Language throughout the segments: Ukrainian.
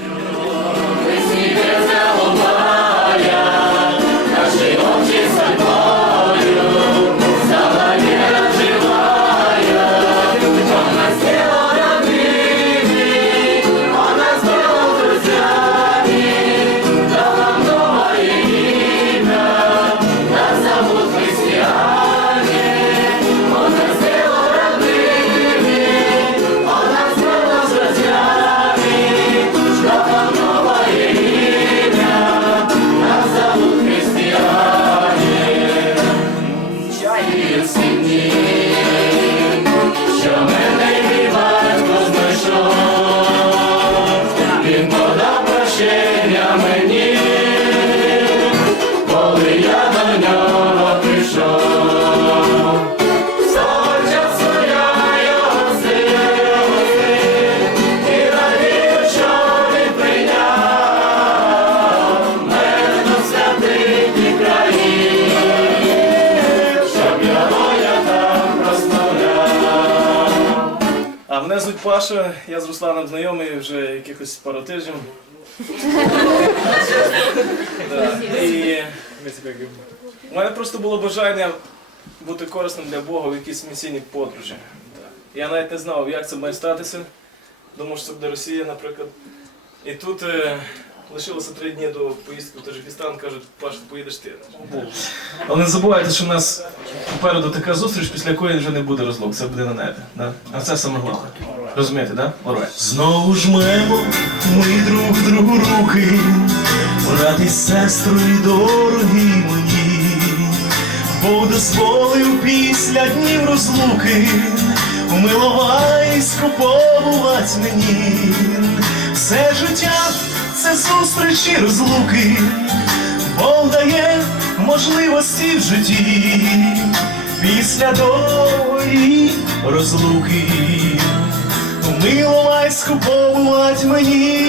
Señor. Мене звуть Паша, я з Русланом знайомий вже якихось пару тижнів. Да. І у мене просто було бажання бути корисним для Бога в якійсь місійній подружі. Я навіть не знав, як це має статися. Думав, що це буде Росія, наприклад. І тут е, лишилося три дні до поїздки в Таджикистан, кажуть, Паш, поїдеш ти. Але не забувайте, що у нас попереду така зустріч, після якої вже не буде розлук, це буде на небі. Да? А це саме головне. Розумієте. Да? Alright. Знову жмемо ми друг другу руки, брати з сестрою дорогі мені, Бог дозволив після днів розлуки, умиловайсько побувать мені, все життя це зустрічі розлуки, Бог дає можливості в житті після довгої розлуки. Миловайську побувать мені.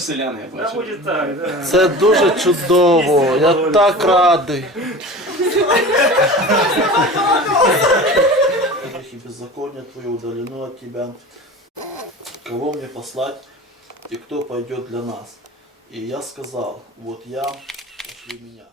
Селяни, я Да бачу. будет так, да. Це дуже чудово. Я так радий. Грех и беззаконие твое удалено от тебя. Кого мне послать и кто пойдет для нас? И я сказал, вот я, пошли меня.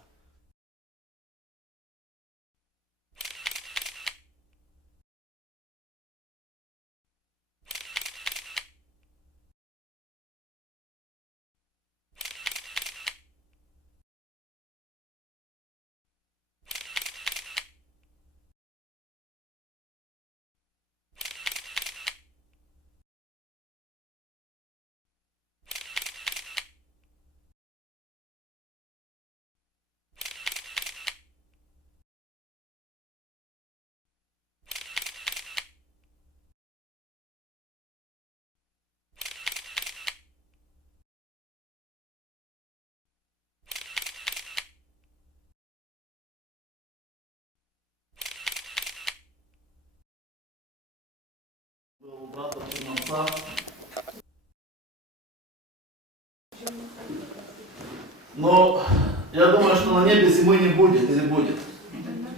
Но я думаю, что на небе зимы не будет, или будет?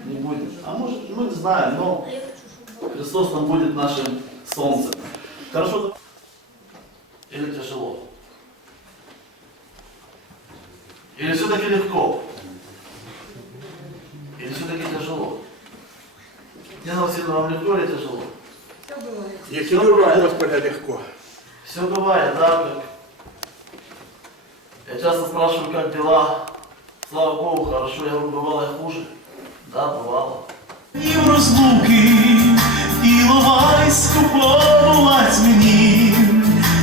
Не будет. А может, мы не знаем, но Христос там будет нашим солнцем. Хорошо? Или тяжело? Или все-таки легко? Или все-таки тяжело? Нина Васильевна, вам легко или тяжело? Если любишь Господа, легко. Все бывает, да? как- Я часто спрашиваю, как дела. Слава Богу, хорошо, я говорю, бывало и хуже. Да, бывало. Днів розлуки, Іловайську побувать мені.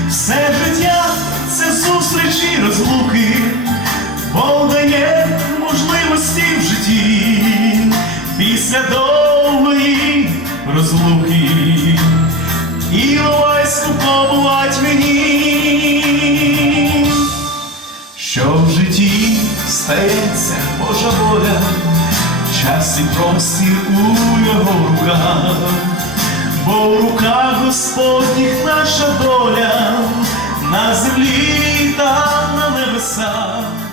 Все життя це зустрічі розлуки, Бог дає можливості в житті після довгої розлуки. Іловайську побувать мені. Що в житті стається Божа воля, час і простір у його руках, бо в руках Господніх наша доля на землі та на небесах.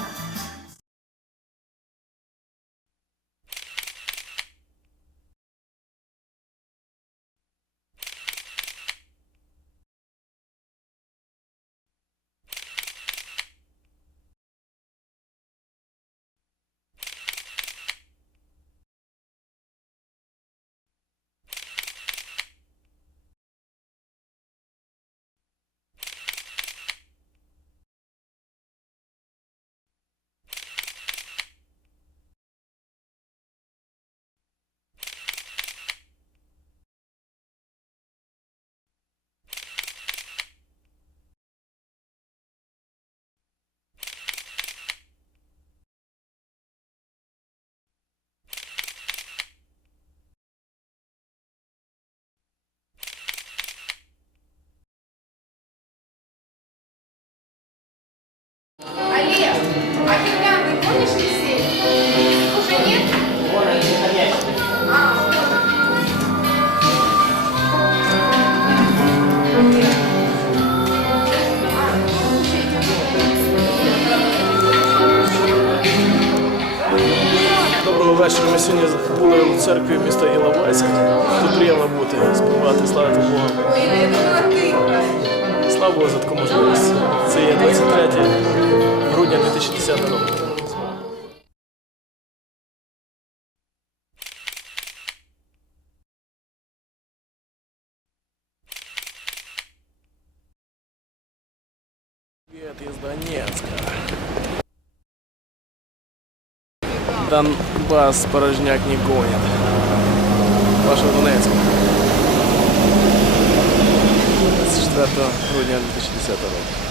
Сьогодні були у церкві міста Іловайськ. Тут приємно бути, співати, славити Бога. Слава Богу за таку можливість. Це є 23 грудня 2010 року. Привет из Донецка. Донбас порожняк не гонит. Вашего Донецка. 24 грудня 2010 року.